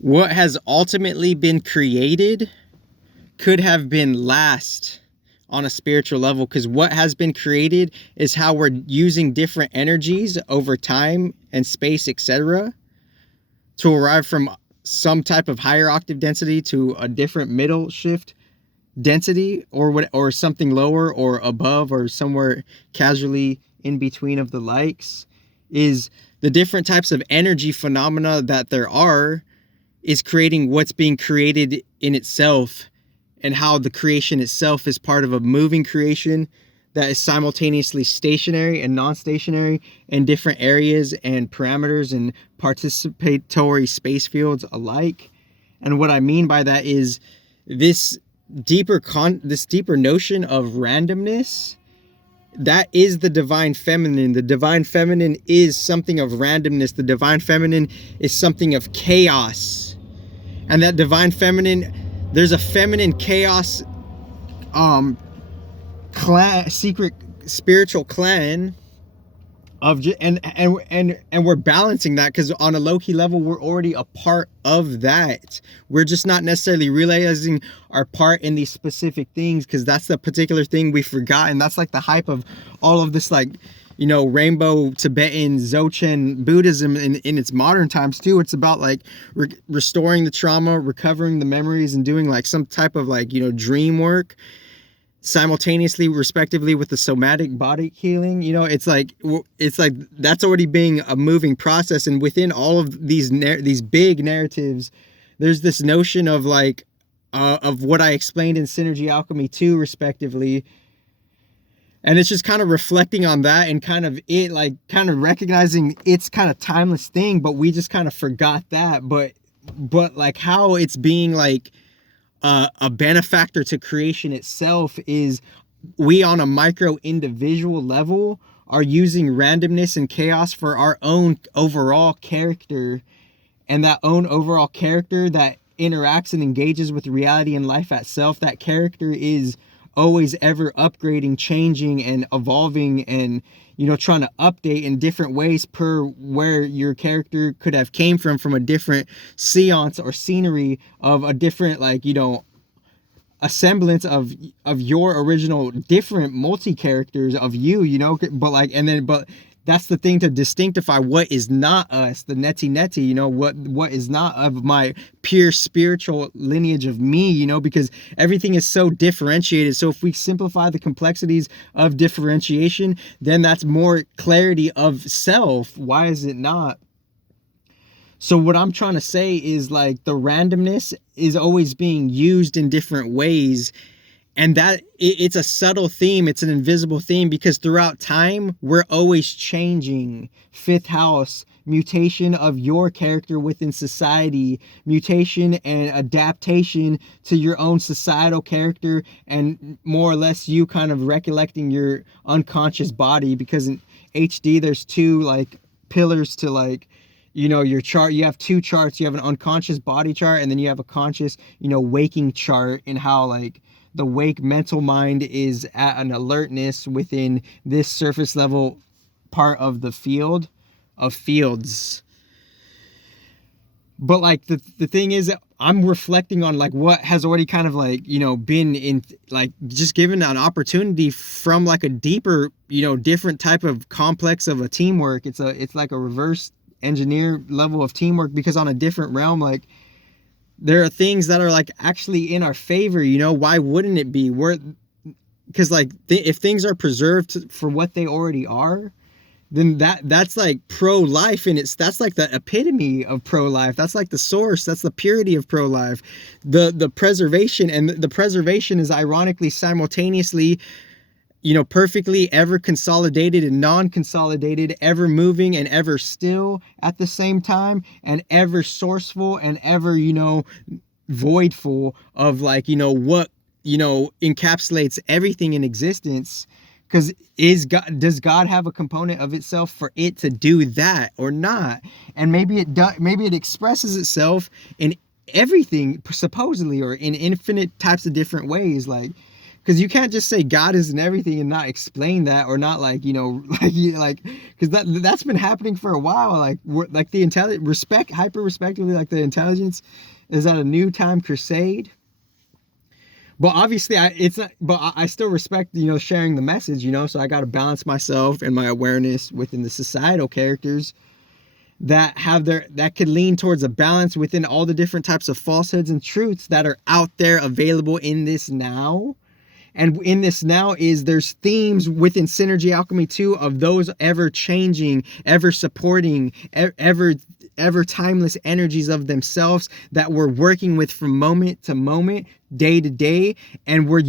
what has ultimately been created could have been last on a spiritual level, because what has been created is how we're using different energies over time and space, etc., to arrive from some type of higher octave density to a different middle shift density, or something lower or above or somewhere casually in between of the likes. Is the different types of energy phenomena that there are is creating what's being created in itself, and how the creation itself is part of a moving creation that is simultaneously stationary and non-stationary in different areas and parameters and participatory space fields alike. And what I mean by that is this deeper notion of randomness. That is the divine feminine. The divine feminine is something of randomness. The divine feminine is something of chaos. And that divine feminine, there's a feminine chaos clan, secret spiritual clan of, and we're balancing that, because on a low-key level we're already a part of that. We're just not necessarily realizing our part in these specific things, because that's the particular thing we forgot. And that's like the hype of all of this, like, you know, rainbow Tibetan Dzogchen Buddhism in its modern times too. It's about like restoring the trauma, recovering the memories, and doing like some type of like, you know, dream work simultaneously, respectively, with the somatic body healing. You know, it's like that's already being a moving process. And within all of these big narratives, there's this notion of like of what I explained in Synergy Alchemy 2, respectively. And it's just kind of reflecting on that, and kind of recognizing its kind of timeless thing, but we just kind of forgot that. But like how it's being like a benefactor to creation itself is, we on a micro individual level are using randomness and chaos for our own overall character, and that own overall character that interacts and engages with reality and life itself. That character is always ever upgrading, changing, and evolving, and, you know, trying to update in different ways per where your character could have came from a different seance or scenery of a different, like, you know, a semblance of your original different multi characters of you know. But that's the thing, to distinctify what is not us, the neti, you know, what is not of my pure spiritual lineage of me, you know, because everything is so differentiated. So if we simplify the complexities of differentiation, then that's more clarity of self. Why is it not? So what I'm trying to say is, like, the randomness is always being used in different ways. And that it's a subtle theme. It's an invisible theme, because throughout time, we're always changing. Fifth house, mutation of your character within society, mutation and adaptation to your own societal character, and more or less you kind of recollecting your unconscious body. Because in HD, there's two like pillars to, like, you know, your chart. You have two charts. You have an unconscious body chart, and then you have a conscious, you know, waking chart, and how, like, the wake mental mind is at an alertness within this surface level part of the field of fields. But like the thing is, I'm reflecting on like what has already kind of, like, you know, been in, like, just given an opportunity from like a deeper, you know, different type of complex of a teamwork. It's like a reverse engineer level of teamwork, because on a different realm, like, there are things that are like actually in our favor, you know. Why wouldn't it be? Because like if things are preserved for what they already are, then that's like pro-life, and that's like the epitome of pro-life. That's like the source. That's the purity of pro-life. The preservation, and the preservation is ironically simultaneously, you know, perfectly ever consolidated and non-consolidated, ever moving and ever still at the same time, and ever sourceful and ever, you know, voidful of, like, you know, what, you know, encapsulates everything in existence. Because does God have a component of itself for it to do that or not? And maybe it does. Maybe it expresses itself in everything supposedly, or in infinite types of different ways, like. because you can't just say God is in everything and not explain that, or not like, because that's been happening for a while. Like like the hyper respectively, like the intelligence is at a new time crusade. But obviously, it's not. But I still respect, sharing the message. So I got to balance myself and my awareness within the societal characters that could lean towards a balance within all the different types of falsehoods and truths that are out there available in this now. And in this now there's themes within Synergy Alchemy too, of those ever changing, ever supporting, ever timeless energies of themselves that we're working with from moment to moment, day to day. And we're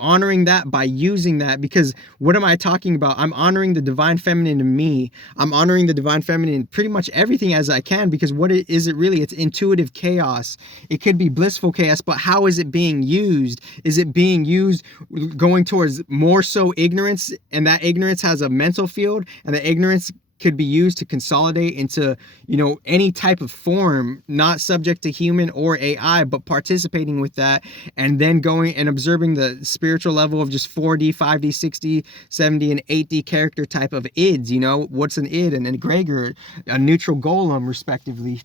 honoring that by using that, because what am I talking about? I'm honoring the divine feminine in me. I'm honoring the divine feminine in pretty much everything as I can, because what is it really? It's intuitive chaos. It could be blissful chaos, but how is it being used? Is it being used going towards more so ignorance, and that ignorance has a mental field, and the ignorance could be used to consolidate into, any type of form, not subject to human or AI, but participating with that, and then going and observing the spiritual level of just 4D, 5D, 6D, 7D, and 8D character type of ids. What's an id, an egregor, a neutral golem, respectively.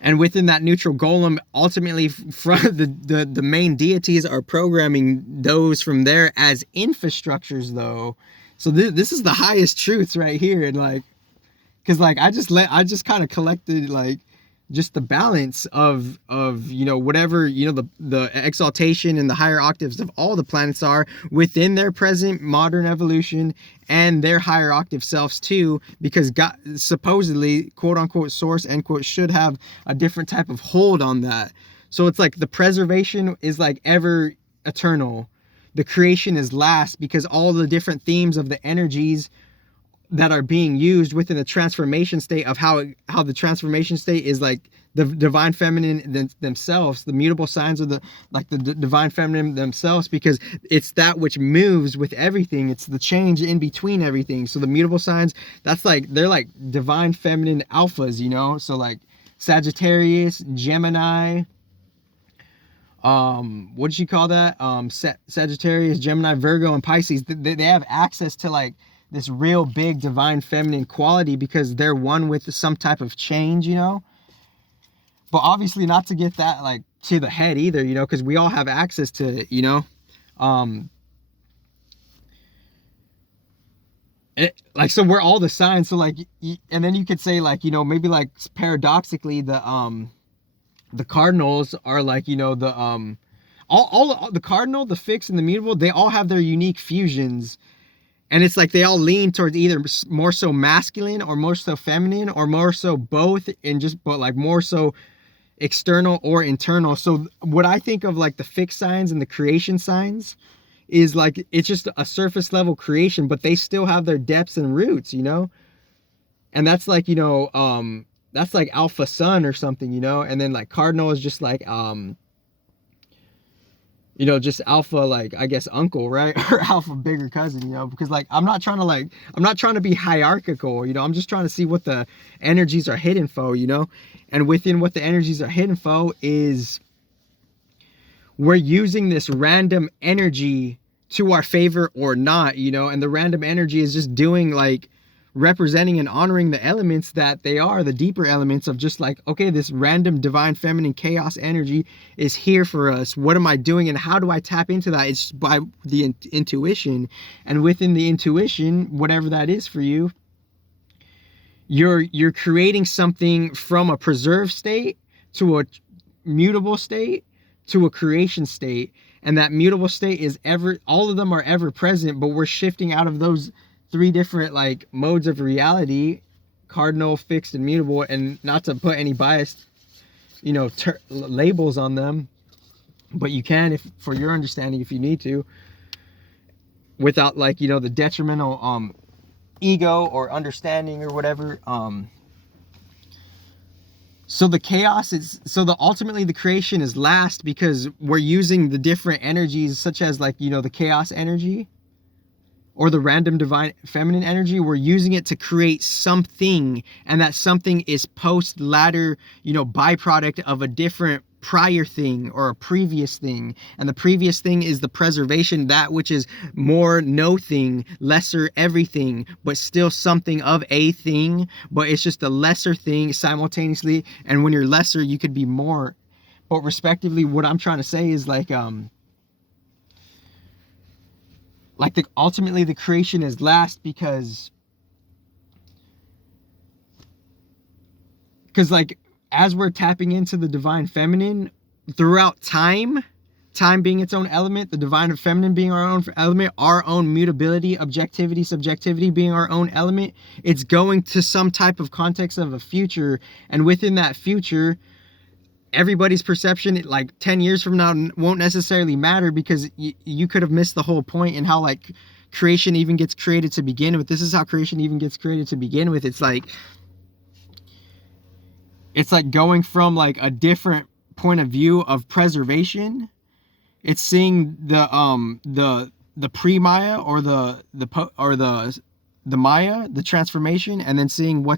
And within that neutral golem, ultimately, from the main deities are programming those from there as infrastructures, though. So this is the highest truths right here. And because I just kind of collected just the balance of whatever the exaltation and the higher octaves of all the planets are within their present modern evolution, and their higher octave selves too, because God supposedly, quote unquote, source, end quote, should have a different type of hold on that. So it's like the preservation is ever eternal. The creation is last, because all the different themes of the energies that are being used within the transformation state of how the transformation state is the divine feminine themselves, the mutable signs of the divine feminine themselves, because it's that which moves with everything. It's the change in between everything. So the mutable signs, that's they're divine feminine alphas, so Sagittarius, Gemini, what did you call that? Sagittarius, Gemini, Virgo, and Pisces. They have access to this real big divine feminine quality, because they're one with some type of change, but obviously not to get that to the head either, because we all have access to it, so we're all the signs. So and then you could say maybe paradoxically the cardinals are the all the cardinal, the fixed, and the mutable, they all have their unique fusions. And it's they all lean towards either more so masculine or more so feminine, or more so both, but more so external or internal. So what I think of the fixed signs and the creation signs is it's just a surface level creation, but they still have their depths and roots, and that's that's alpha sun or something, and then cardinal is just just alpha, I guess uncle, right? Or alpha bigger cousin, because I'm not trying to be hierarchical, I'm just trying to see what the energies are hidden for, and within what the energies are hidden for is we're using this random energy to our favor or not, and the random energy is just doing representing and honoring the elements that they are, the deeper elements of just okay, this random divine feminine chaos energy is here for us. What am I doing, and how do I tap into that? It's by the intuition. And within the intuition, whatever that is for you, you're creating something from a preserved state to a mutable state to a creation state. And that mutable state is all of them are ever present, but we're shifting out of those three different modes of reality: cardinal, fixed, and mutable. And not to put any biased labels on them, but you can, if for your understanding, if you need to, without the detrimental ego or understanding or whatever. So the chaos is, ultimately the creation is last, because we're using the different energies, such as the chaos energy or the random divine feminine energy. We're using it to create something, and that something is post ladder byproduct of a different prior thing or a previous thing, and the previous thing is the preservation, that which is more no thing, lesser everything, but still something of a thing, but it's just a lesser thing simultaneously. And when you're lesser, you could be more. But respectively, what I'm trying to say is ultimately the creation is last, because like as we're tapping into the divine feminine throughout time being its own element, the divine feminine being our own element, our own mutability, objectivity, subjectivity being our own element, it's going to some type of context of a future. And within that future, everybody's perception, like 10 years from now, won't necessarily matter, because you could have missed the whole point in how like creation even gets created to begin with. This is how creation even gets created to begin with. It's like going from like a different point of view of preservation. It's seeing the pre-Maya or the Maya, the transformation, and then seeing what